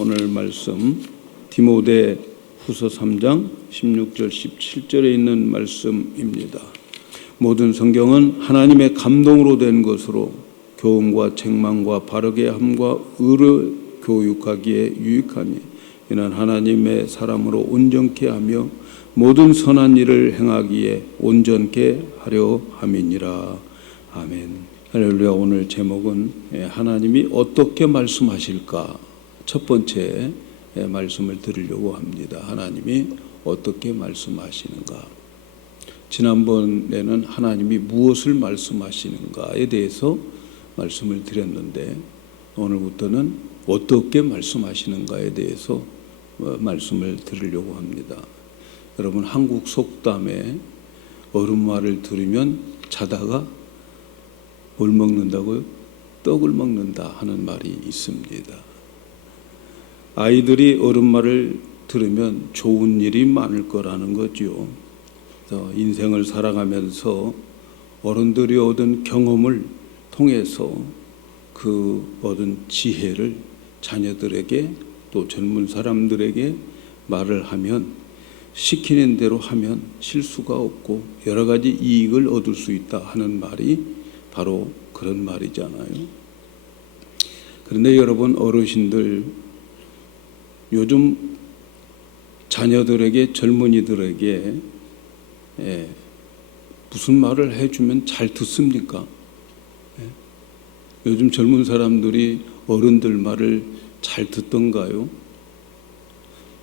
오늘 말씀 디모데 후서 3장 16절 17절에 있는 말씀입니다. 모든 성경은 하나님의 감동으로 된 것으로 교훈과 책망과 바르게 함과 의로 교육하기에 유익하니 이는 하나님의 사람으로 온전케 하며 모든 선한 일을 행하기에 온전케 하려 함이니라. 아멘. 할렐루야. 오늘 제목은 하나님이 어떻게 말씀하실까? 첫 번째 말씀을 드리려고 합니다. 하나님이 어떻게 말씀하시는가? 지난번에는 하나님이 무엇을 말씀하시는가에 대해서 말씀을 드렸는데 오늘부터는 어떻게 말씀하시는가에 대해서 말씀을 드리려고 합니다. 여러분, 한국 속담에 어른말을 들으면 자다가 뭘 먹는다고요? 떡을 먹는다 하는 말이 있습니다. 아이들이 어른말을 들으면 좋은 일이 많을 거라는 거죠. 인생을 살아가면서 어른들이 얻은 경험을 통해서 그 얻은 지혜를 자녀들에게 또 젊은 사람들에게 말을 하면, 시키는 대로 하면 실수가 없고 여러 가지 이익을 얻을 수 있다 하는 말이 바로 그런 말이잖아요. 그런데 여러분, 어르신들 요즘 자녀들에게, 젊은이들에게 무슨 말을 해주면 잘 듣습니까? 요즘 젊은 사람들이 어른들 말을 잘 듣던가요?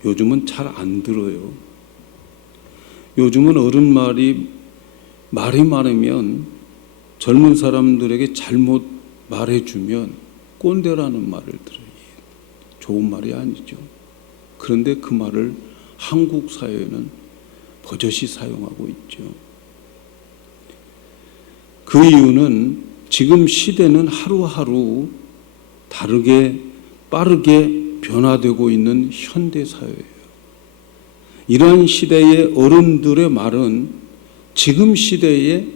요즘은 잘 안 들어요. 요즘은 어른 말이 많으면 젊은 사람들에게 잘못 말해주면 꼰대라는 말을 들어요. 좋은 말이 아니죠. 그런데 그 말을 한국 사회는 버젓이 사용하고 있죠. 그 이유는 지금 시대는 하루하루 다르게 빠르게 변화되고 있는 현대 사회예요. 이러한 시대의 어른들의 말은 지금 시대에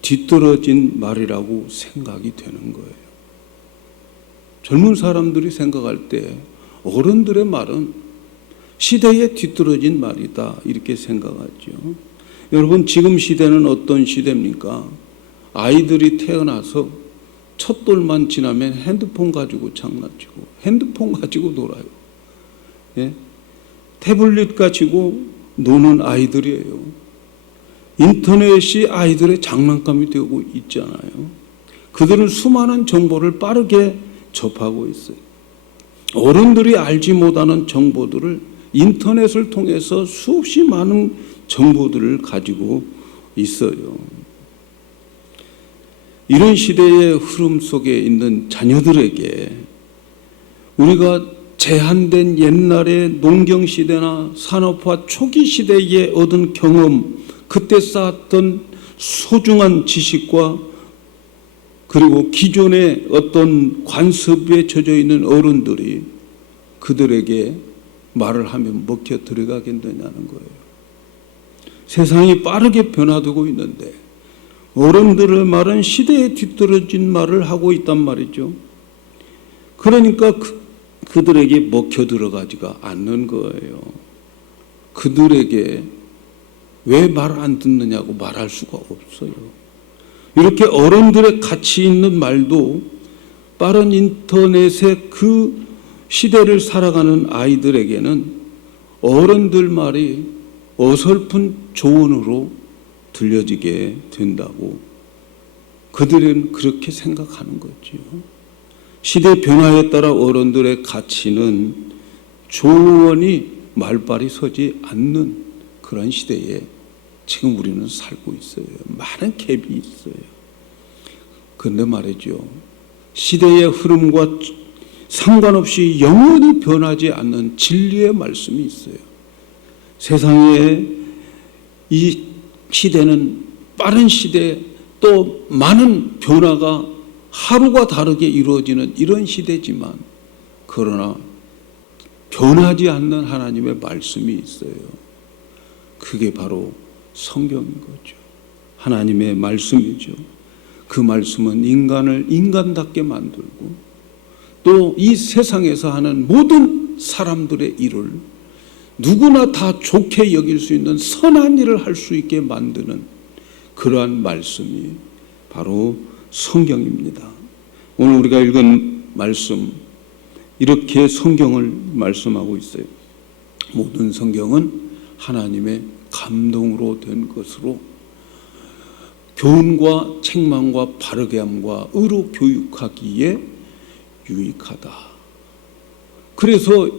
뒤떨어진 말이라고 생각이 되는 거예요. 젊은 사람들이 생각할 때 어른들의 말은 시대에 뒤떨어진 말이다 이렇게 생각하죠. 여러분, 지금 시대는 어떤 시대입니까? 아이들이 태어나서 첫 돌만 지나면 핸드폰 가지고 장난치고 핸드폰 가지고 놀아요. 태블릿 가지고 노는 아이들이에요. 인터넷이 아이들의 장난감이 되고 있잖아요. 그들은 수많은 정보를 빠르게 접하고 있어요. 어른들이 알지 못하는 정보들을 인터넷을 통해서 수없이 많은 정보들을 가지고 있어요. 이런 시대의 흐름 속에 있는 자녀들에게 우리가 제한된 옛날의 농경시대나 산업화 초기 시대에 얻은 경험, 그때 쌓았던 소중한 지식과 그리고 기존의 어떤 관습에 젖어 있는 어른들이 그들에게 말을 하면 먹혀 들어가겠느냐는 거예요. 세상이 빠르게 변화되고 있는데 어른들의 말은 시대에 뒤떨어진 말을 하고 있단 말이죠. 그러니까 그들에게 먹혀 들어가지가 않는 거예요. 그들에게 왜 말 안 듣느냐고 말할 수가 없어요. 이렇게 어른들의 가치 있는 말도 빠른 인터넷의 그 시대를 살아가는 아이들에게는 어른들 말이 어설픈 조언으로 들려지게 된다고 그들은 그렇게 생각하는 거죠. 시대 변화에 따라 어른들의 가치는 조언이 말발이 서지 않는 그런 시대에 지금 우리는 살고 있어요. 많은 갭이 있어요. 그런데 말이죠, 시대의 흐름과 상관없이 영원히 변하지 않는 진리의 말씀이 있어요. 세상에 이 시대는 빠른 시대, 또 많은 변화가 하루가 다르게 이루어지는 이런 시대지만 그러나 변하지 않는 하나님의 말씀이 있어요. 그게 바로 성경인 거죠. 하나님의 말씀이죠. 그 말씀은 인간을 인간답게 만들고 또 이 세상에서 하는 모든 사람들의 일을 누구나 다 좋게 여길 수 있는 선한 일을 할 수 있게 만드는 그러한 말씀이 바로 성경입니다. 오늘 우리가 읽은 말씀, 이렇게 성경을 말씀하고 있어요. 모든 성경은 하나님의 감동으로 된 것으로 교훈과 책망과 바르게 함과 의로 교육하기에 유익하다. 그래서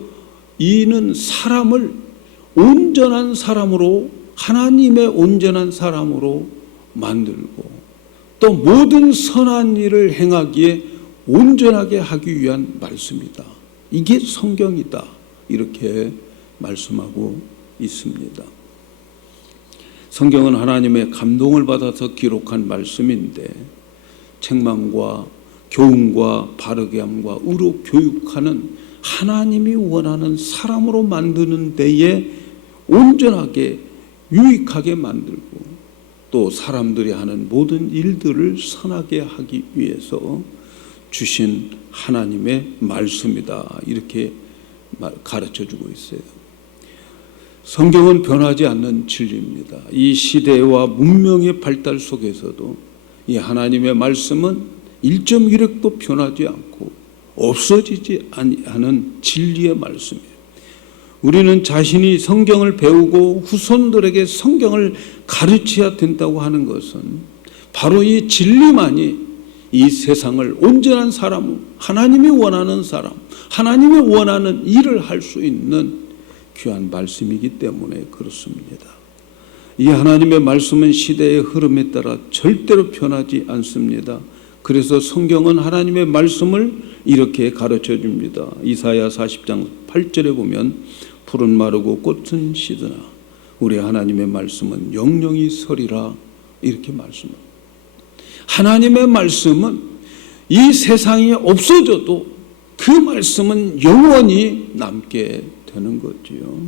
이는 사람을 온전한 사람으로, 하나님의 온전한 사람으로 만들고 또 모든 선한 일을 행하기에 온전하게 하기 위한 말씀이다. 이게 성경이다. 이렇게 말씀하고 있습니다. 성경은 하나님의 감동을 받아서 기록한 말씀인데 책망과 교훈과 바르게 함과 의로 교육하는 하나님이 원하는 사람으로 만드는 데에 온전하게 유익하게 만들고 또 사람들이 하는 모든 일들을 선하게 하기 위해서 주신 하나님의 말씀이다. 이렇게 가르쳐주고 있어요. 성경은 변하지 않는 진리입니다. 이 시대와 문명의 발달 속에서도 이 하나님의 말씀은 1.1획도 변하지 않고 없어지지 않은 진리의 말씀이에요. 우리는 자신이 성경을 배우고 후손들에게 성경을 가르쳐야 된다고 하는 것은 바로 이 진리만이 이 세상을 온전한 사람, 하나님이 원하는 사람, 하나님이 원하는 일을 할 수 있는 귀한 말씀이기 때문에 그렇습니다. 이 하나님의 말씀은 시대의 흐름에 따라 절대로 변하지 않습니다. 그래서 성경은 하나님의 말씀을 이렇게 가르쳐 줍니다. 이사야 40장 8절에 보면 풀은 마르고 꽃은 시드나 우리 하나님의 말씀은 영영이 서리라. 이렇게 말씀합니다. 하나님의 말씀은 이 세상이 없어져도 그 말씀은 영원히 남게 되는 거지요.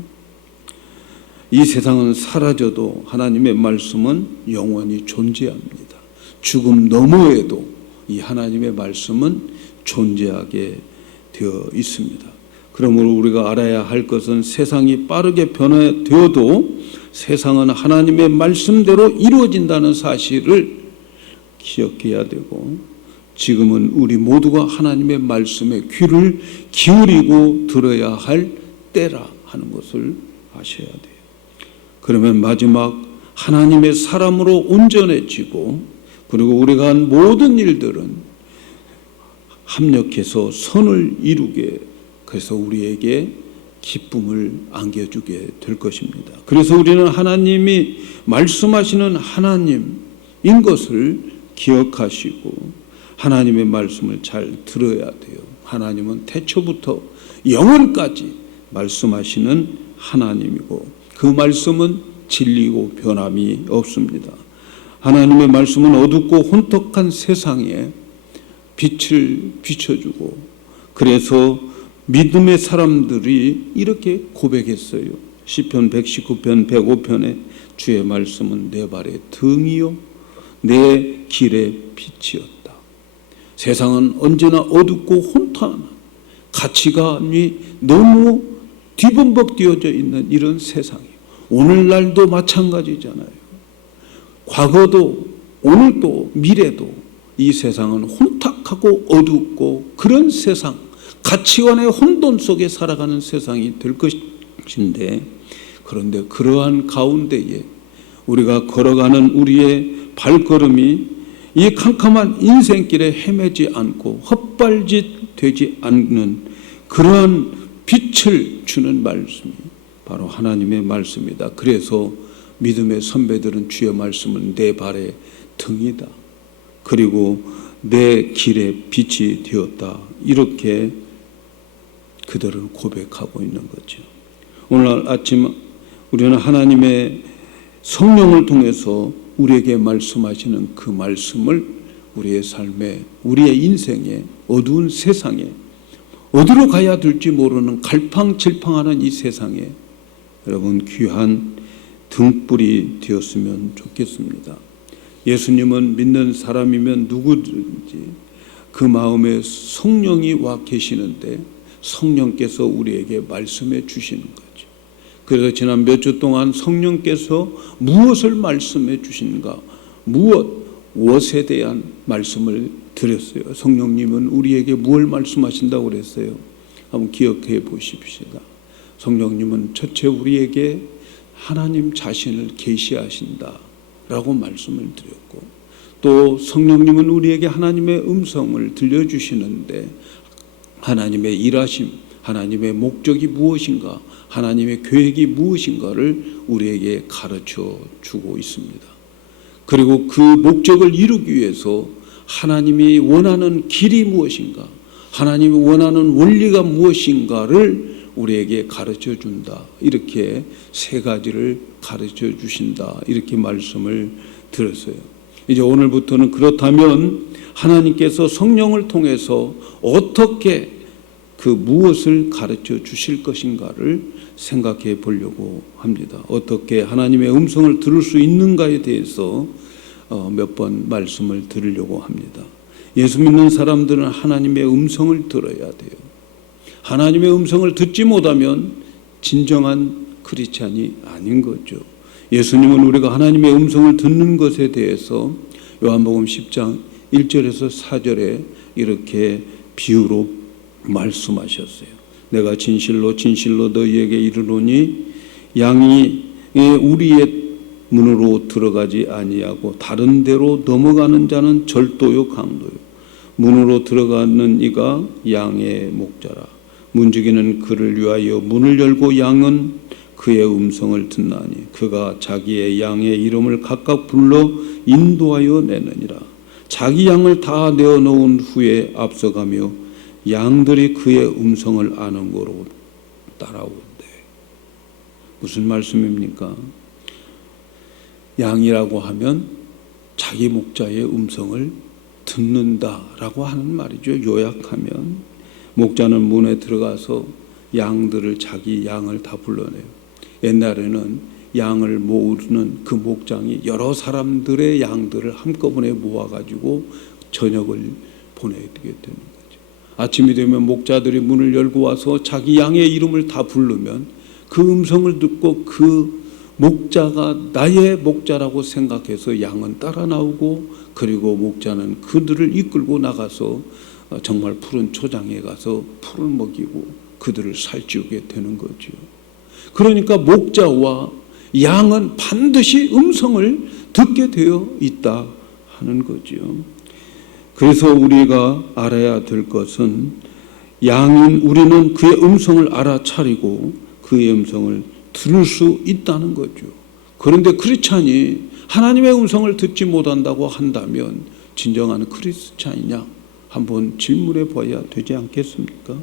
이 세상은 사라져도 하나님의 말씀은 영원히 존재합니다. 죽음 너머에도 이 하나님의 말씀은 존재하게 되어 있습니다. 그러므로 우리가 알아야 할 것은 세상이 빠르게 변화되어도 세상은 하나님의 말씀대로 이루어진다는 사실을 기억해야 되고 지금은 우리 모두가 하나님의 말씀에 귀를 기울이고 들어야 할 때라 하는 것을 아셔야 돼요. 그러면 마지막 하나님의 사람으로 온전해지고 그리고 우리가 한 모든 일들은 합력해서 선을 이루게 그래서 우리에게 기쁨을 안겨주게 될 것입니다. 그래서 우리는 하나님이 말씀하시는 하나님인 것을 기억하시고 하나님의 말씀을 잘 들어야 돼요. 하나님은 태초부터 영원까지 말씀하시는 하나님이고 그 말씀은 진리고 변함이 없습니다. 하나님의 말씀은 어둡고 혼탁한 세상에 빛을 비춰주고 그래서 믿음의 사람들이 이렇게 고백했어요. 시편 119편 105편에 주의 말씀은 내 발의 등이요 내 길의 빛이었다. 세상은 언제나 어둡고 혼탁한 가치관이 너무 뒤범벅되어져 있는 이런 세상이에요. 오늘날도 마찬가지잖아요. 과거도 오늘도 미래도 이 세상은 혼탁하고 어둡고 그런 세상, 가치관의 혼돈 속에 살아가는 세상이 될 것인데 그런데 그러한 가운데에 우리가 걸어가는 우리의 발걸음이 이 캄캄한 인생길에 헤매지 않고 헛발짓 되지 않는 그러한 빛을 주는 말씀이 바로 하나님의 말씀이다. 그래서 믿음의 선배들은 주의 말씀은 내 발의 등이다. 그리고 내 길의 빛이 되었다. 이렇게 그들은 고백하고 있는 거죠. 오늘 아침 우리는 하나님의 성령을 통해서 우리에게 말씀하시는 그 말씀을 우리의 삶에, 우리의 인생에, 어두운 세상에, 어디로 가야 될지 모르는 갈팡질팡하는 이 세상에 여러분 귀한 등불이 되었으면 좋겠습니다. 예수님은 믿는 사람이면 누구든지 그 마음에 성령이 와 계시는데 성령께서 우리에게 말씀해 주시는 거죠. 그래서 지난 몇 주 동안 성령께서 무엇을 말씀해 주시는가, 무엇에 대한 말씀을 드렸어요. 성령님은 우리에게 무엇을 말씀하신다고 그랬어요? 한번 기억해 보십시다. 성령님은 첫째 우리에게 하나님 자신을 계시하신다 라고 말씀을 드렸고, 또 성령님은 우리에게 하나님의 음성을 들려주시는데 하나님의 일하심, 하나님의 목적이 무엇인가, 하나님의 계획이 무엇인가를 우리에게 가르쳐 주고 있습니다. 그리고 그 목적을 이루기 위해서 하나님이 원하는 길이 무엇인가, 하나님이 원하는 원리가 무엇인가를 우리에게 가르쳐 준다. 이렇게 세 가지를 가르쳐 주신다. 이렇게 말씀을 드렸어요. 이제 오늘부터는 그렇다면 하나님께서 성령을 통해서 어떻게 그 무엇을 가르쳐 주실 것인가를 생각해 보려고 합니다. 어떻게 하나님의 음성을 들을 수 있는가에 대해서 몇 번 말씀을 드리려고 합니다. 예수 믿는 사람들은 하나님의 음성을 들어야 돼요. 하나님의 음성을 듣지 못하면 진정한 크리스찬이 아닌 거죠. 예수님은 우리가 하나님의 음성을 듣는 것에 대해서 요한복음 10장 1절에서 4절에 이렇게 비유로 말씀하셨어요. 내가 진실로 진실로 너희에게 이르노니 양이 우리의 문으로 들어가지 아니하고 다른 데로 넘어가는 자는 절도요 강도요. 문으로 들어가는 이가 양의 목자라. 문지기는 그를 위하여 문을 열고 양은 그의 음성을 듣나니 그가 자기의 양의 이름을 각각 불러 인도하여 내느니라. 자기 양을 다 내어놓은 후에 앞서가며 양들이 그의 음성을 아는 거로 따라오는데, 무슨 말씀입니까? 양이라고 하면 자기 목자의 음성을 듣는다라고 하는 말이죠. 요약하면 목자는 문에 들어가서 양들을, 자기 양을 다 불러내요. 옛날에는 양을 모으는 그 목장이 여러 사람들의 양들을 한꺼번에 모아가지고 저녁을 보내게 되는 거죠. 아침이 되면 목자들이 문을 열고 와서 자기 양의 이름을 다 부르면 그 음성을 듣고 그 목자가 나의 목자라고 생각해서 양은 따라 나오고, 그리고 목자는 그들을 이끌고 나가서 정말 푸른 초장에 가서 풀을 먹이고 그들을 살찌우게 되는 거죠. 그러니까 목자와 양은 반드시 음성을 듣게 되어 있다 하는 거죠. 그래서 우리가 알아야 될 것은 양인 우리는 그의 음성을 알아차리고 그의 음성을 들을 수 있다는 거죠. 그런데 크리스찬이 하나님의 음성을 듣지 못한다고 한다면 진정한 크리스찬이냐? 한번 질문해 봐야 되지 않겠습니까?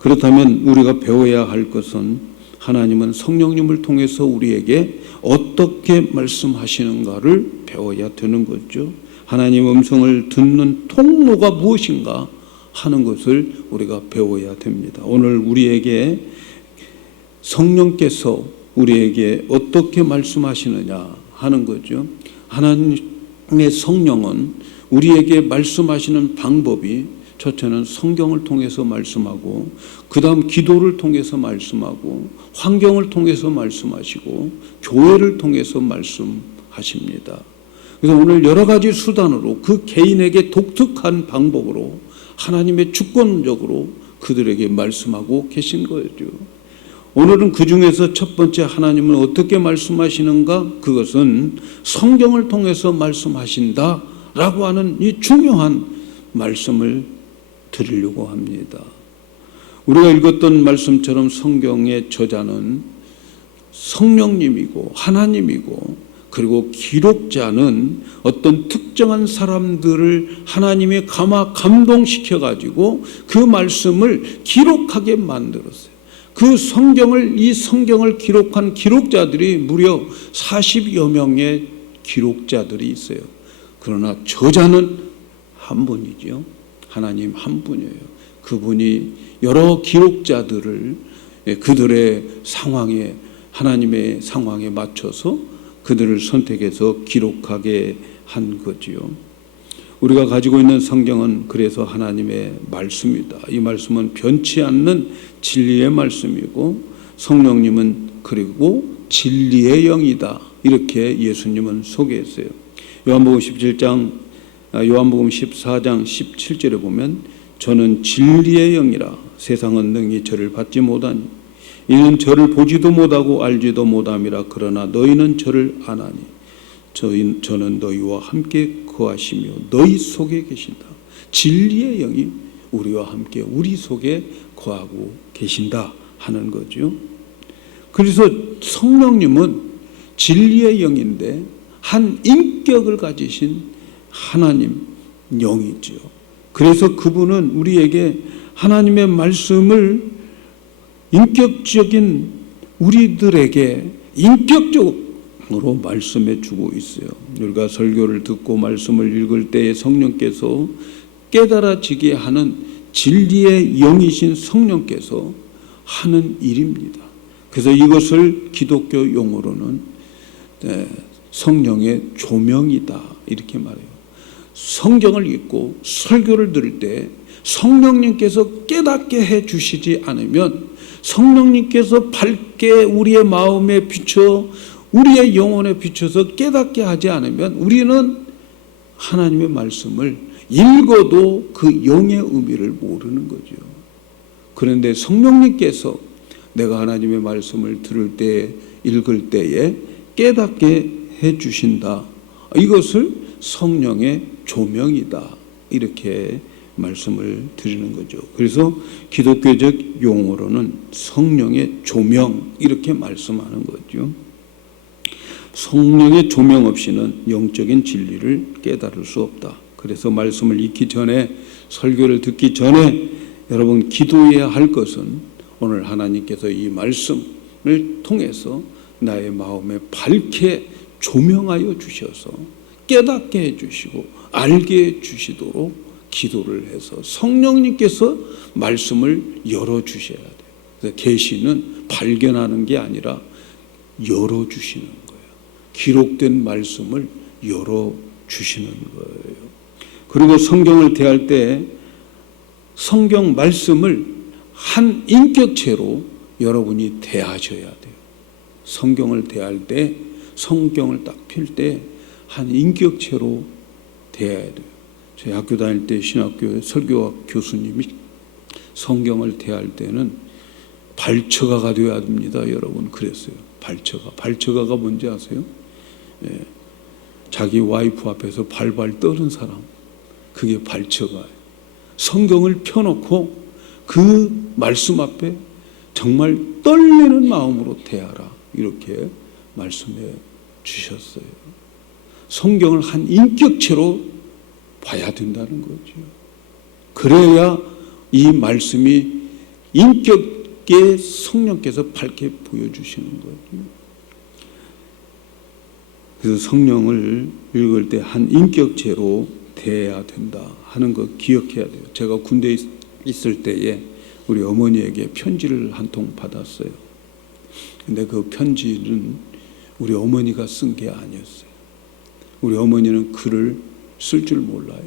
그렇다면 우리가 배워야 할 것은 하나님은 성령님을 통해서 우리에게 어떻게 말씀하시는가를 배워야 되는 거죠. 하나님 음성을 듣는 통로가 무엇인가 하는 것을 우리가 배워야 됩니다. 오늘 우리에게 성령께서 우리에게 어떻게 말씀하시느냐 하는 거죠. 하나님의 성령은 우리에게 말씀하시는 방법이, 첫째는 성경을 통해서 말씀하고, 그 다음 기도를 통해서 말씀하고, 환경을 통해서 말씀하시고, 교회를 통해서 말씀하십니다. 그래서 오늘 여러 가지 수단으로 그 개인에게 독특한 방법으로 하나님의 주권적으로 그들에게 말씀하고 계신 거죠. 오늘은 그 중에서 첫 번째 하나님은 어떻게 말씀하시는가? 그것은 성경을 통해서 말씀하신다라고 하는 이 중요한 말씀을 드리려고 합니다. 우리가 읽었던 말씀처럼 성경의 저자는 성령님이고 하나님이고, 그리고 기록자는 어떤 특정한 사람들을 하나님이 감동시켜 가지고 그 말씀을 기록하게 만들었어요. 그 이 성경을 기록한 기록자들이 무려 40여 명의 기록자들이 있어요. 그러나 저자는 한 분이죠. 하나님 한 분이에요. 그분이 여러 기록자들을 그들의 상황에, 하나님의 상황에 맞춰서 그들을 선택해서 기록하게 한 거지요. 우리가 가지고 있는 성경은 그래서 하나님의 말씀이다. 이 말씀은 변치 않는 진리의 말씀이고 성령님은 그리고 진리의 영이다. 이렇게 예수님은 소개했어요. 요한복음 14장 17절에 보면 저는 진리의 영이라 세상은 능히 저를 받지 못하니 이는 저를 보지도 못하고 알지도 못함이라 그러나 너희는 저를 아나니 저는 너희와 함께 거하시며 너희 속에 계신다. 진리의 영이 우리와 함께 우리 속에 거하고 계신다 하는 거죠. 그래서 성령님은 진리의 영인데 한 인격을 가지신 하나님 영이죠. 그래서 그분은 우리에게 하나님의 말씀을 인격적인 우리들에게 인격적으로 말씀해 주고 있어요. 우리가 설교를 듣고 말씀을 읽을 때에 성령께서 깨달아지게 하는 진리의 영이신 성령께서 하는 일입니다. 그래서 이것을 기독교 용어로는 성령의 조명이다 이렇게 말해요. 성경을 읽고 설교를 들을 때 성령님께서 깨닫게 해 주시지 않으면, 성령님께서 밝게 우리의 마음에 비춰 우리의 영혼에 비춰서 깨닫게 하지 않으면 우리는 하나님의 말씀을 읽어도 그 영의 의미를 모르는 거죠. 그런데 성령님께서 내가 하나님의 말씀을 들을 때, 읽을 때에 깨닫게 해 주신다. 이것을 성령의 조명이다 이렇게 말씀을 드리는 거죠. 그래서 기독교적 용어로는 성령의 조명 이렇게 말씀하는 거죠. 성령의 조명 없이는 영적인 진리를 깨달을 수 없다. 그래서 말씀을 읽기 전에, 설교를 듣기 전에 여러분 기도해야 할 것은 오늘 하나님께서 이 말씀을 통해서 나의 마음에 밝게 조명하여 주셔서 깨닫게 해주시고 알게 해주시도록 기도를 해서 성령님께서 말씀을 열어주셔야 돼요. 그래서 계시는 발견하는 게 아니라 열어주시는 거예요. 기록된 말씀을 열어주시는 거예요. 그리고 성경을 대할 때 성경 말씀을 한 인격체로 여러분이 대하셔야 돼요. 성경을 대할 때, 성경을 딱 펼 때 한 인격체로 대해야 돼요. 저희 학교 다닐 때 신학교 설교학 교수님이 성경을 대할 때는 발처가가 되어야 됩니다. 여러분 그랬어요. 발처가가 뭔지 아세요? 예. 자기 와이프 앞에서 발발 떠는 사람, 그게 발처가예요. 성경을 펴놓고 그 말씀 앞에 정말 떨리는 마음으로 대하라 이렇게 말씀해 주셨어요. 성경을 한 인격체로 봐야 된다는 거죠. 그래야 이 말씀이 인격계 성령께서 밝게 보여주시는 거죠. 그래서 성령을 읽을 때 한 인격체로 대해야 된다 하는 거 기억해야 돼요. 제가 군대에 있을 때에 우리 어머니에게 편지를 한 통 받았어요. 근데 그 편지는 우리 어머니가 쓴 게 아니었어요. 우리 어머니는 글을 쓸 줄 몰라요.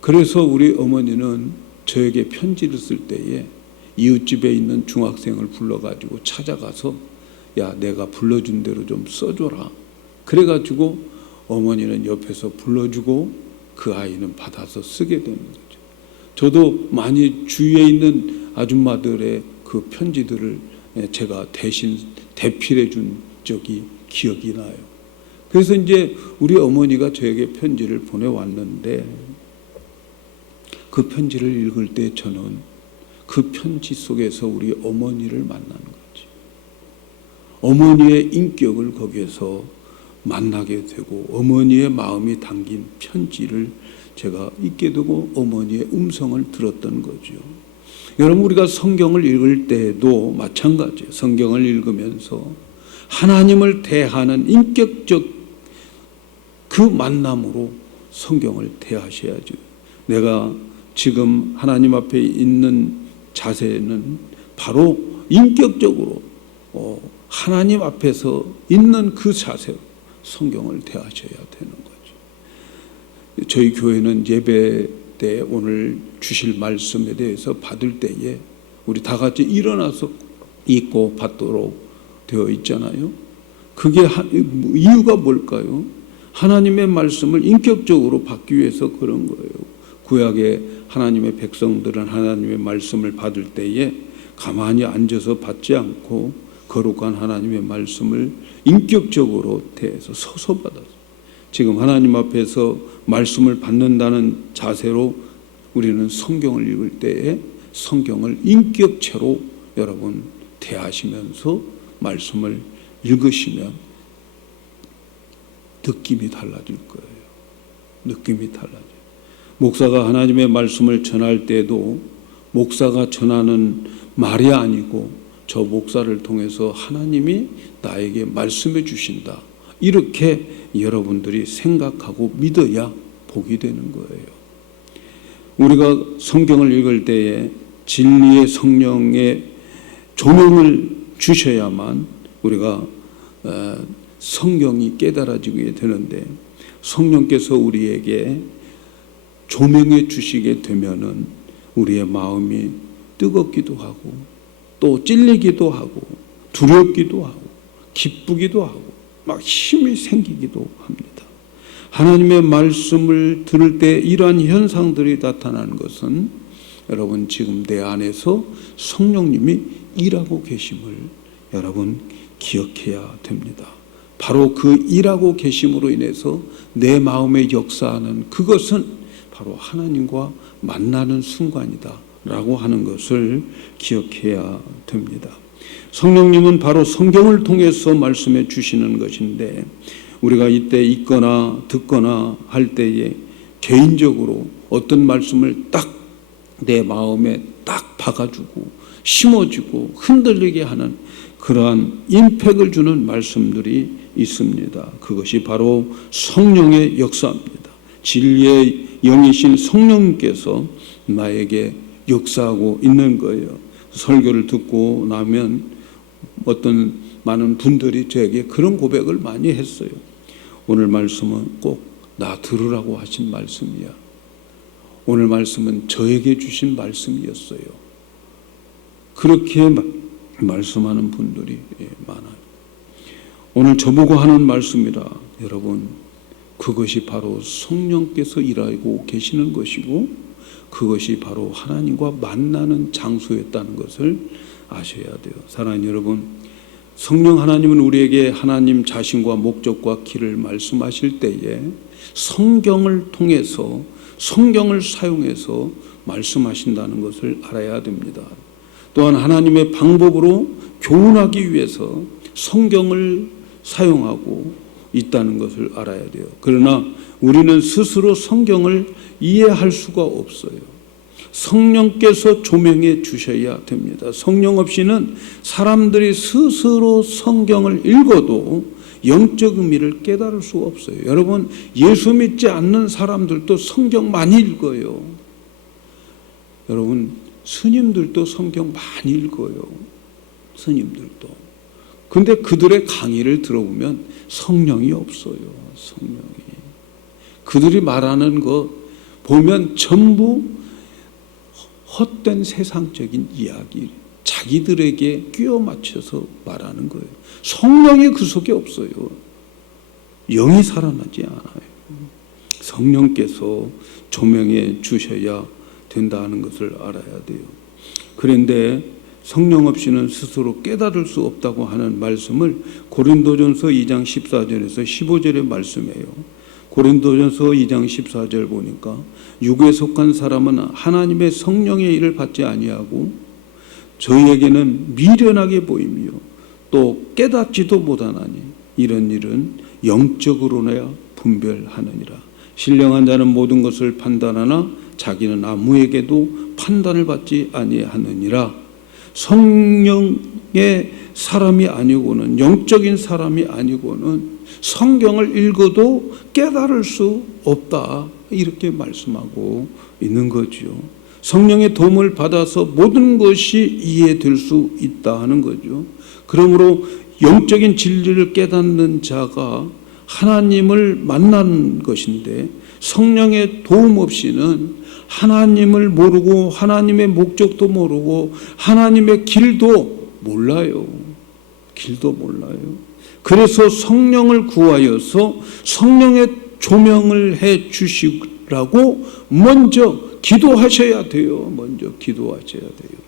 그래서 우리 어머니는 저에게 편지를 쓸 때에 이웃집에 있는 중학생을 불러가지고 찾아가서 야, 내가 불러준 대로 좀 써줘라. 그래가지고 어머니는 옆에서 불러주고 그 아이는 받아서 쓰게 되는 거죠. 저도 많이 주위에 있는 아줌마들의 그 편지들을 제가 대신 대필해 준 적이 기억이 나요. 그래서 이제 우리 어머니가 저에게 편지를 보내왔는데 그 편지를 읽을 때 저는 그 편지 속에서 우리 어머니를 만나는 거지. 어머니의 인격을 거기에서 만나게 되고 어머니의 마음이 담긴 편지를 제가 읽게 되고 어머니의 음성을 들었던 거죠. 여러분 우리가 성경을 읽을 때도 마찬가지예요. 성경을 읽으면서 하나님을 대하는 인격적 그 만남으로 성경을 대하셔야죠. 내가 지금 하나님 앞에 있는 자세는 바로 인격적으로 하나님 앞에서 있는 그 자세로 성경을 대하셔야 되는 거죠. 저희 교회는 예배 때 오늘 주실 말씀에 대해서 받을 때에 우리 다 같이 일어나서 읽고 받도록 되어 있잖아요. 그게 이유가 뭘까요? 하나님의 말씀을 인격적으로 받기 위해서 그런 거예요. 구약의 하나님의 백성들은 하나님의 말씀을 받을 때에 가만히 앉아서 받지 않고 거룩한 하나님의 말씀을 인격적으로 대해서 서서 받았어요. 지금 하나님 앞에서 말씀을 받는다는 자세로 우리는 성경을 읽을 때에 성경을 인격체로 여러분 대하시면서 말씀을 읽으시면 느낌이 달라질 거예요. 느낌이 달라져요. 목사가 하나님의 말씀을 전할 때도 목사가 전하는 말이 아니고 저 목사를 통해서 하나님이 나에게 말씀해 주신다. 이렇게 여러분들이 생각하고 믿어야 복이 되는 거예요. 우리가 성경을 읽을 때에 진리의 성령의 조명을 주셔야만 우리가 성경이 깨달아지게 되는데, 성령께서 우리에게 조명해 주시게 되면은 우리의 마음이 뜨겁기도 하고 또 찔리기도 하고 두렵기도 하고 기쁘기도 하고 막 힘이 생기기도 합니다. 하나님의 말씀을 들을 때 이러한 현상들이 나타나는 것은 여러분 지금 내 안에서 성령님이 일하고 계심을 여러분 기억해야 됩니다. 바로 그 일하고 계심으로 인해서 내 마음에 역사하는 그것은 바로 하나님과 만나는 순간이다 라고 하는 것을 기억해야 됩니다. 성령님은 바로 성경을 통해서 말씀해 주시는 것인데, 우리가 이때 읽거나 듣거나 할 때에 개인적으로 어떤 말씀을 딱 내 마음에 딱 박아주고 심어주고 흔들리게 하는 그러한 임팩을 주는 말씀들이 있습니다. 그것이 바로 성령의 역사입니다. 진리의 영이신 성령님께서 나에게 역사하고 있는 거예요. 설교를 듣고 나면 어떤 많은 분들이 저에게 그런 고백을 많이 했어요. 오늘 말씀은 꼭 나 들으라고 하신 말씀이야. 오늘 말씀은 저에게 주신 말씀이었어요. 그렇게 말씀하는 분들이 많아요. 오늘 저보고 하는 말씀이라 여러분, 그것이 바로 성령께서 일하고 계시는 것이고 그것이 바로 하나님과 만나는 장소였다는 것을 아셔야 돼요. 사랑하는 여러분, 성령 하나님은 우리에게 하나님 자신과 목적과 길을 말씀하실 때에 성경을 통해서 성경을 사용해서 말씀하신다는 것을 알아야 됩니다. 또한 하나님의 방법으로 교훈하기 위해서 성경을 사용하고 있다는 것을 알아야 돼요. 그러나 우리는 스스로 성경을 이해할 수가 없어요. 성령께서 조명해 주셔야 됩니다. 성령 없이는 사람들이 스스로 성경을 읽어도 영적 의미를 깨달을 수 없어요. 여러분, 예수 믿지 않는 사람들도 성경 많이 읽어요. 여러분, 스님들도 성경 많이 읽어요. 스님들도. 근데 그들의 강의를 들어보면 성령이 없어요. 성령이. 그들이 말하는 거 보면 전부 헛된 세상적인 이야기, 자기들에게 끼워 맞춰서 말하는 거예요. 성령이 그 속에 없어요. 영이 살아나지 않아요. 성령께서 조명해 주셔야 된다는 것을 알아야 돼요. 그런데 성령 없이는 스스로 깨달을 수 없다고 하는 말씀을 고린도전서 2장 14절에서 15절의 말씀이에요. 고린도전서 2장 14절 보니까 육에 속한 사람은 하나님의 성령의 일을 받지 아니하고 저희에게는 미련하게 보이며 또 깨닫지도 못하나니 이런 일은 영적으로나야 분별하느니라. 신령한 자는 모든 것을 판단하나 자기는 아무에게도 판단을 받지 아니하느니라. 성령의 사람이 아니고는, 영적인 사람이 아니고는 성경을 읽어도 깨달을 수 없다, 이렇게 말씀하고 있는 거죠. 성령의 도움을 받아서 모든 것이 이해될 수 있다 하는 거죠. 그러므로 영적인 진리를 깨닫는 자가 하나님을 만난 것인데 성령의 도움 없이는 하나님을 모르고 하나님의 목적도 모르고 하나님의 길도 몰라요. 길도 몰라요. 그래서 성령을 구하여서 성령의 조명을 해 주시라고 먼저 기도하셔야 돼요. 먼저 기도하셔야 돼요.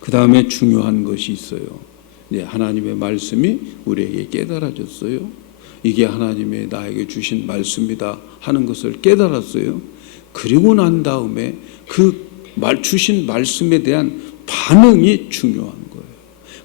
그 다음에 중요한 것이 있어요. 하나님의 말씀이 우리에게 깨달아졌어요. 이게 하나님의 나에게 주신 말씀이다 하는 것을 깨달았어요. 그리고 난 다음에 그 주신 말씀에 대한 반응이 중요한 거예요.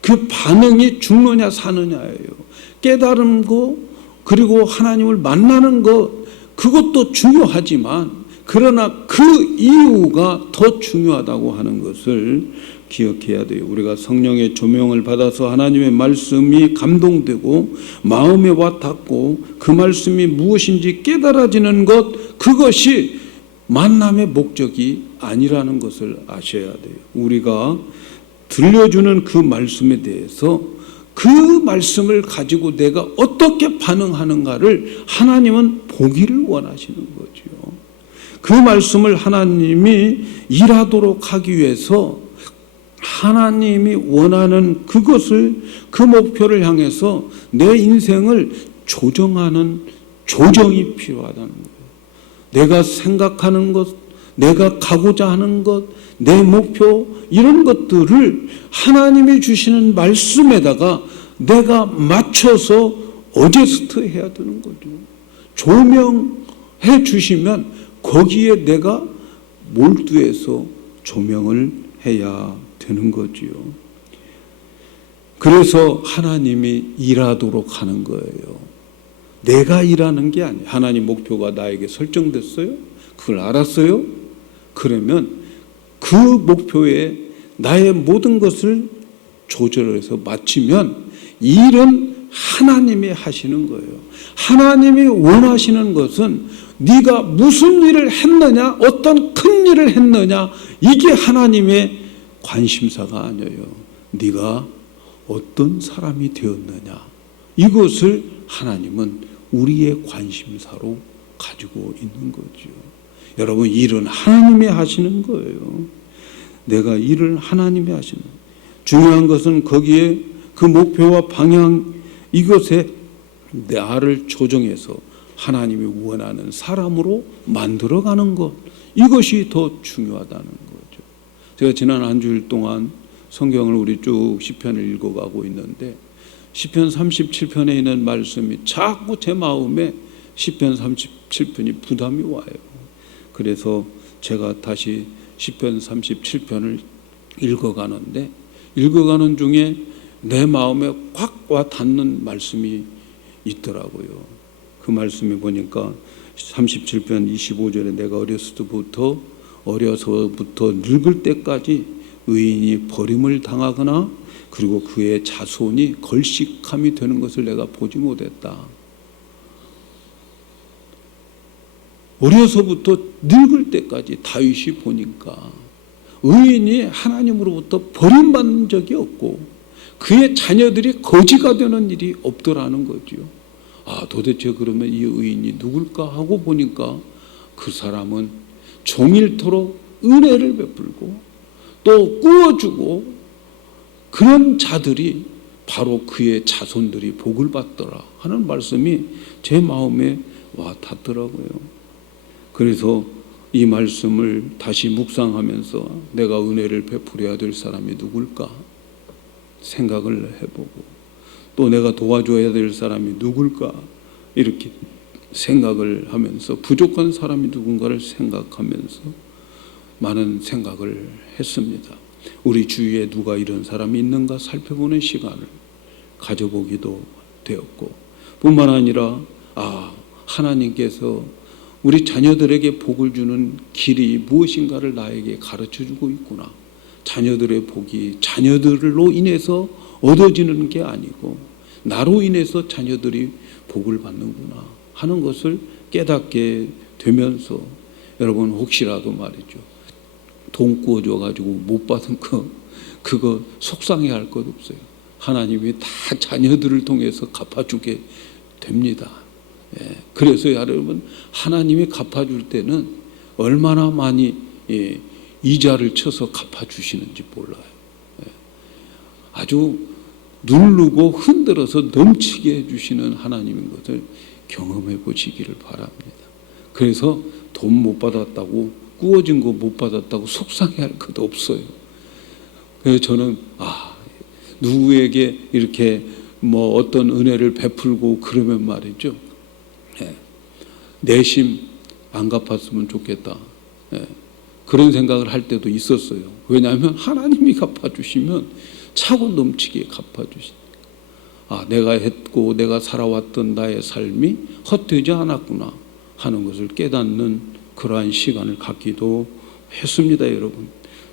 그 반응이 죽느냐 사느냐예요. 깨달은 거 그리고 하나님을 만나는 것 그것도 중요하지만 그러나 그 이유가 더 중요하다고 하는 것을 기억해야 돼요. 우리가 성령의 조명을 받아서 하나님의 말씀이 감동되고 마음에 와 닿고 그 말씀이 무엇인지 깨달아지는 것 그것이 만남의 목적이 아니라는 것을 아셔야 돼요. 우리가 들려주는 그 말씀에 대해서 그 말씀을 가지고 내가 어떻게 반응하는가를 하나님은 보기를 원하시는 거죠. 그 말씀을 하나님이 일하도록 하기 위해서 하나님이 원하는 그것을 그 목표를 향해서 내 인생을 조정하는 조정이 필요하다는 거예요. 내가 생각하는 것, 내가 가고자 하는 것, 내 목표 이런 것들을 하나님이 주시는 말씀에다가 내가 맞춰서 어제스트 해야 되는 거죠. 조명해 주시면 거기에 내가 몰두해서 조명을 해야 되는 거지요. 그래서 하나님이 일하도록 하는 거예요. 내가 일하는 게 아니에요. 하나님 목표가 나에게 설정됐어요. 그걸 알았어요. 그러면 그 목표에 나의 모든 것을 조절해서 마치면 일은 하나님이 하시는 거예요. 하나님이 원하시는 것은 네가 무슨 일을 했느냐, 어떤 큰 일을 했느냐, 이게 하나님의 관심사가 아니에요. 네가 어떤 사람이 되었느냐, 이것을 하나님은 우리의 관심사로 가지고 있는 거죠. 여러분, 일은 하나님이 하시는 거예요. 내가 일을 하나님이 하시는 거예요. 중요한 것은 거기에 그 목표와 방향 이것에 나를 조정해서 하나님이 원하는 사람으로 만들어가는 것, 이것이 더 중요하다는 거죠. 제가 지난 한 주일 동안 성경을 우리 쭉 시편을 읽어가고 있는데 시편 37편에 있는 말씀이 자꾸 제 마음에 시편 37편이 부담이 와요. 그래서 제가 다시 시편 37편을 읽어가는데 읽어가는 중에 내 마음에 확 와 닿는 말씀이 있더라고요. 그 말씀에 보니까 37편 25절에 내가 어려서부터 늙을 때까지 의인이 버림을 당하거나 그리고 그의 자손이 걸식함이 되는 것을 내가 보지 못했다. 어려서부터 늙을 때까지 다윗이 보니까 의인이 하나님으로부터 버림받는 적이 없고 그의 자녀들이 거지가 되는 일이 없더라는 거죠. 아, 도대체 그러면 이 의인이 누굴까 하고 보니까 그 사람은 종일토록 은혜를 베풀고 또 꾸어주고 그런 자들이 바로 그의 자손들이 복을 받더라 하는 말씀이 제 마음에 와 닿더라고요. 그래서 이 말씀을 다시 묵상하면서 내가 은혜를 베풀어야 될 사람이 누굴까 생각을 해보고 또 내가 도와줘야 될 사람이 누굴까 이렇게 생각을 하면서 부족한 사람이 누군가를 생각하면서 많은 생각을 했습니다. 우리 주위에 누가 이런 사람이 있는가 살펴보는 시간을 가져보기도 되었고 뿐만 아니라 하나님께서 우리 자녀들에게 복을 주는 길이 무엇인가를 나에게 가르쳐주고 있구나. 자녀들의 복이 자녀들로 인해서 얻어지는 게 아니고 나로 인해서 자녀들이 복을 받는구나 하는 것을 깨닫게 되면서 여러분 혹시라도 말이죠. 돈 구워줘 가지고 못 받은 거 그거 속상해 할 것 없어요. 하나님이 다 자녀들을 통해서 갚아주게 됩니다. 그래서 여러분, 하나님이 갚아줄 때는 얼마나 많이 이자를 쳐서 갚아주시는지 몰라요. 아주 누르고 흔들어서 넘치게 해주시는 하나님인 것을 경험해 보시기를 바랍니다. 그래서 돈 못 받았다고, 구워진 거 못 받았다고 속상해할 것도 없어요. 그래서 저는 누구에게 이렇게 뭐 어떤 은혜를 베풀고 그러면 말이죠, 내심 안 갚았으면 좋겠다, 그런 생각을 할 때도 있었어요. 왜냐하면 하나님이 갚아주시면 차고 넘치게 갚아주시니까, 내가 했고 내가 살아왔던 나의 삶이 헛되지 않았구나 하는 것을 깨닫는 그러한 시간을 갖기도 했습니다. 여러분,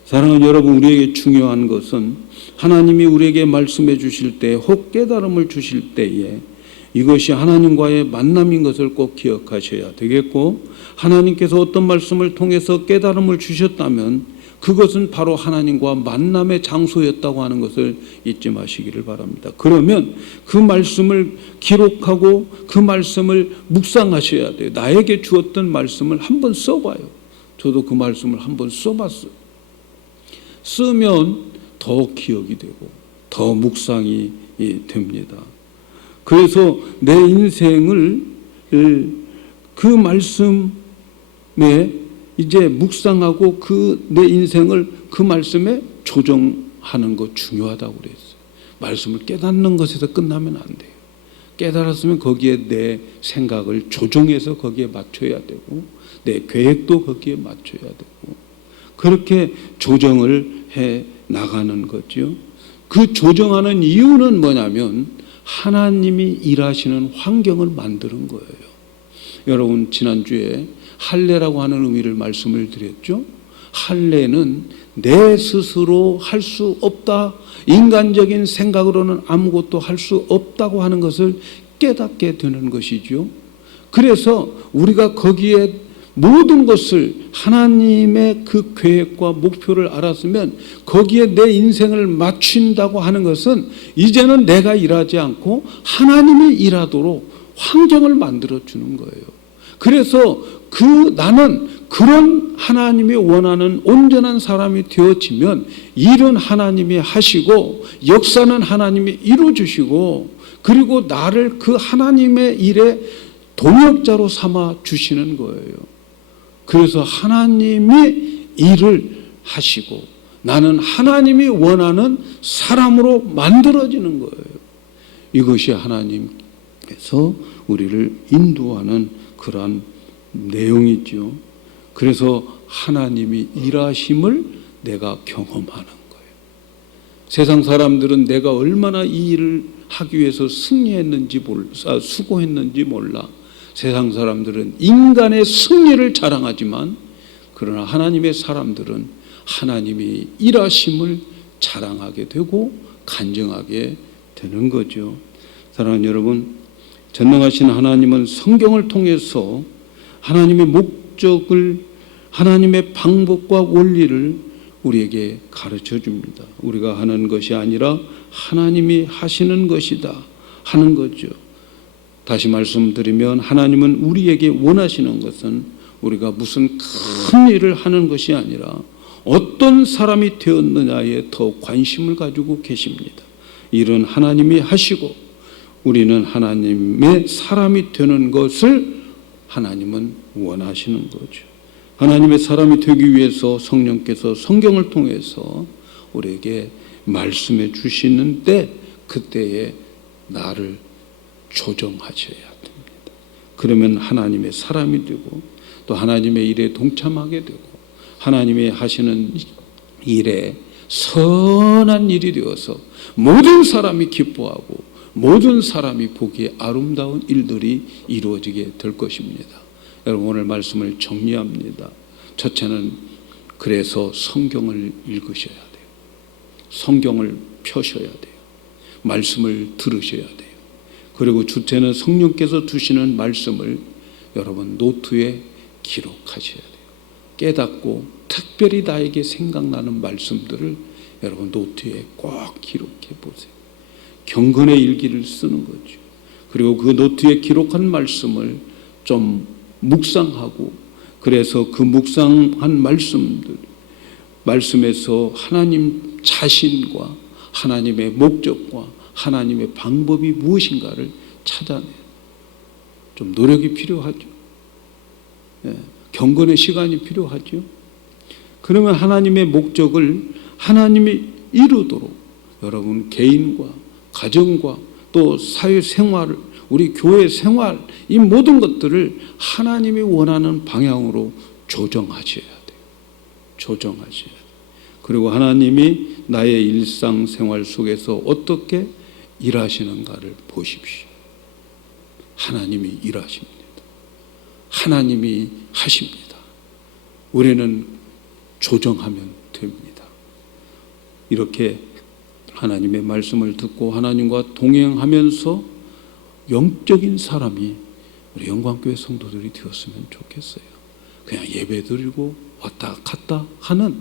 사랑하는 여러분, 우리에게 중요한 것은 하나님이 우리에게 말씀해 주실 때, 혹 깨달음을 주실 때에 이것이 하나님과의 만남인 것을 꼭 기억하셔야 되겠고, 하나님께서 어떤 말씀을 통해서 깨달음을 주셨다면 그것은 바로 하나님과 만남의 장소였다고 하는 것을 잊지 마시기를 바랍니다. 그러면 그 말씀을 기록하고 그 말씀을 묵상하셔야 돼요. 나에게 주었던 말씀을 한번 써봐요. 저도 그 말씀을 한번 써봤어요. 쓰면 더 기억이 되고 더 묵상이 됩니다. 그래서 내 인생을 그 말씀에 이제 묵상하고 내 인생을 그 말씀에 조정하는 것 중요하다고 그랬어요. 말씀을 깨닫는 것에서 끝나면 안 돼요. 깨달았으면 거기에 내 생각을 조정해서 거기에 맞춰야 되고, 내 계획도 거기에 맞춰야 되고, 그렇게 조정을 해 나가는 거죠. 그 조정하는 이유는 뭐냐면 하나님이 일하시는 환경을 만드는 거예요. 여러분, 지난주에 할례라고 하는 의미를 말씀을 드렸죠. 할례는 내 스스로 할 수 없다, 인간적인 생각으로는 아무것도 할 수 없다고 하는 것을 깨닫게 되는 것이죠. 그래서 우리가 거기에 모든 것을, 하나님의 그 계획과 목표를 알았으면 거기에 내 인생을 맞춘다고 하는 것은 이제는 내가 일하지 않고 하나님이 일하도록 환경을 만들어 주는 거예요. 그래서 나는 그런 하나님이 원하는 온전한 사람이 되어지면 일은 하나님이 하시고 역사는 하나님이 이루어주시고, 그리고 나를 그 하나님의 일에 동역자로 삼아 주시는 거예요. 그래서 하나님이 일을 하시고 나는 하나님이 원하는 사람으로 만들어지는 거예요. 이것이 하나님께서 우리를 인도하는 그러한 내용이죠. 그래서 하나님이 일하심을 내가 경험하는 거예요. 세상 사람들은 내가 얼마나 이 일을 하기 위해서 승리했는지 수고했는지 몰라. 세상 사람들은 인간의 승리를 자랑하지만, 그러나 하나님의 사람들은 하나님이 일하심을 자랑하게 되고 간증하게 되는 거죠. 사랑하는 여러분, 전능하신 하나님은 성경을 통해서 하나님의 목적을, 하나님의 방법과 원리를 우리에게 가르쳐 줍니다. 우리가 하는 것이 아니라 하나님이 하시는 것이다 하는 거죠. 다시 말씀드리면 하나님은 우리에게 원하시는 것은 우리가 무슨 큰 일을 하는 것이 아니라 어떤 사람이 되었느냐에 더 관심을 가지고 계십니다. 일은 하나님이 하시고 우리는 하나님의 사람이 되는 것을 하나님은 원하시는 거죠. 하나님의 사람이 되기 위해서 성령께서 성경을 통해서 우리에게 말씀해 주시는 때, 그때에 나를 조정하셔야 됩니다. 그러면 하나님의 사람이 되고 또 하나님의 일에 동참하게 되고 하나님이 하시는 일에 선한 일이 되어서 모든 사람이 기뻐하고 모든 사람이 보기에 아름다운 일들이 이루어지게 될 것입니다. 여러분, 오늘 말씀을 정리합니다. 첫째는 그래서 성경을 읽으셔야 돼요. 성경을 펴셔야 돼요. 말씀을 들으셔야 돼요. 그리고 둘째는 성령께서 주시는 말씀을 여러분 노트에 기록하셔야 돼요. 깨닫고 특별히 나에게 생각나는 말씀들을 여러분 노트에 꼭 기록해 보세요. 경건의 일기를 쓰는 거죠. 그리고 그 노트에 기록한 말씀을 좀 묵상하고, 그래서 그 묵상한 말씀에서 하나님 자신과 하나님의 목적과 하나님의 방법이 무엇인가를 찾아내요. 좀 노력이 필요하죠. 경건의 시간이 필요하죠. 그러면 하나님의 목적을 하나님이 이루도록 여러분 개인과 가정과 또 사회생활, 우리 교회 생활, 이 모든 것들을 하나님이 원하는 방향으로 조정하셔야 돼요. 조정하셔야 돼요. 그리고 하나님이 나의 일상생활 속에서 어떻게 일하시는가를 보십시오. 하나님이 일하십니다. 하나님이 하십니다. 우리는 조정하면 됩니다. 이렇게 하나님의 말씀을 듣고 하나님과 동행하면서 영적인 사람이 우리 영광교회 성도들이 되었으면 좋겠어요. 그냥 예배드리고 왔다 갔다 하는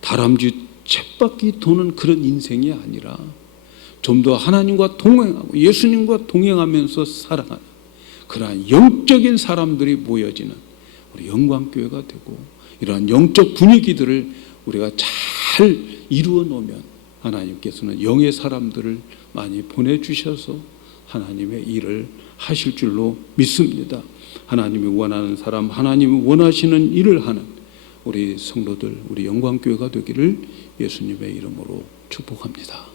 다람쥐 쳇바퀴 도는 그런 인생이 아니라 좀 더 하나님과 동행하고 예수님과 동행하면서 살아가는 그러한 영적인 사람들이 모여지는 우리 영광교회가 되고, 이러한 영적 분위기들을 우리가 잘 이루어 놓으면 하나님께서는 영의 사람들을 많이 보내주셔서 하나님의 일을 하실 줄로 믿습니다. 하나님이 원하는 사람, 하나님이 원하시는 일을 하는 우리 성도들, 우리 영광교회가 되기를 예수님의 이름으로 축복합니다.